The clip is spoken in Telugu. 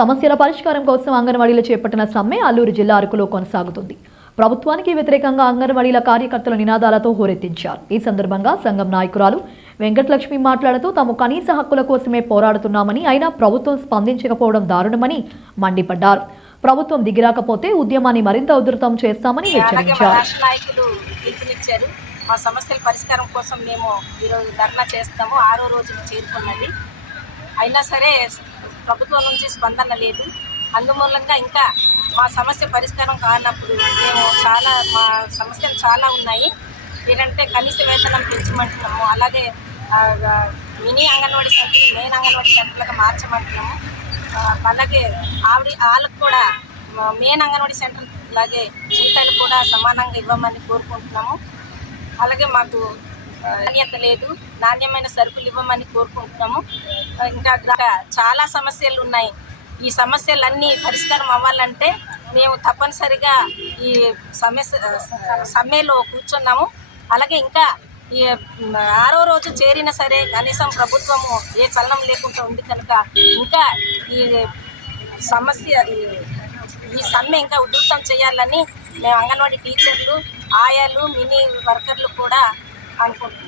సమస్యల పరిష్కారం కోసం అంగన్వాడీలు చేపట్టిన సమ్మె అల్లూరు జిల్లా అరకులో కొనసాగుతుంది. ప్రభుత్వానికి వ్యతిరేకంగా అంగన్వాడీల కార్యకర్తల నినాదాలతో హోరెత్తించారు. ఈ సందర్భంగా సంఘం నాయకురాలు వెంకటలక్ష్మి మాట్లాడుతూ తాము కనీస హక్కుల కోసమే పోరాడుతున్నామని, అయినా ప్రభుత్వం స్పందించకపోవడం దారుణమని మండిపడ్డారు. ప్రభుత్వం దిగిరాకపోతే ఉద్యమాన్ని మరింత ఉధృతం చేస్తామని హెచ్చరించారు. మా సమస్యల పరిష్కారం కోసం మేము ఈరోజు ధర్నా చేస్తాము. 6వ రోజున చేరుకున్నది. అయినా సరే ప్రభుత్వం నుంచి స్పందన లేదు. అందుమూలంగా ఇంకా మా సమస్య పరిష్కారం కానప్పుడు మా సమస్యలు చాలా ఉన్నాయి. ఏంటంటే కనీస వేతనం పెంచమంటున్నాము, అలాగే mini anganwadi centre main anganwadi సెంటర్లుగా మార్చమంటున్నాము. అలాగే వాళ్ళకు కూడా మెయిన్ అంగన్వాడీ సెంటర్ అలాగే జీతాలు కూడా సమానంగా ఇవ్వమని కోరుకుంటున్నాము. అలాగే మాకు నాణ్యత లేదు, నాణ్యమైన సరుకులు ఇవ్వమని కోరుకుంటున్నాము. ఇంకా చాలా సమస్యలు ఉన్నాయి. ఈ సమస్యలన్నీ పరిష్కారం అవ్వాలంటే మేము తప్పనిసరిగా ఈ సమ్మెలో కూర్చున్నాము. అలాగే ఇంకా ఈ 6వ రోజు చేరినా సరే కనీసం ప్రభుత్వము ఏ చలనం లేకుండా ఉంది కనుక ఇంకా ఈ సమ్మె ఇంకా ఉధృతం చేయాలని మేము అంగన్వాడీ టీచర్లు, ఆయాలు, మినీ వర్కర్లు కూడా అనుకుంటున్నాం.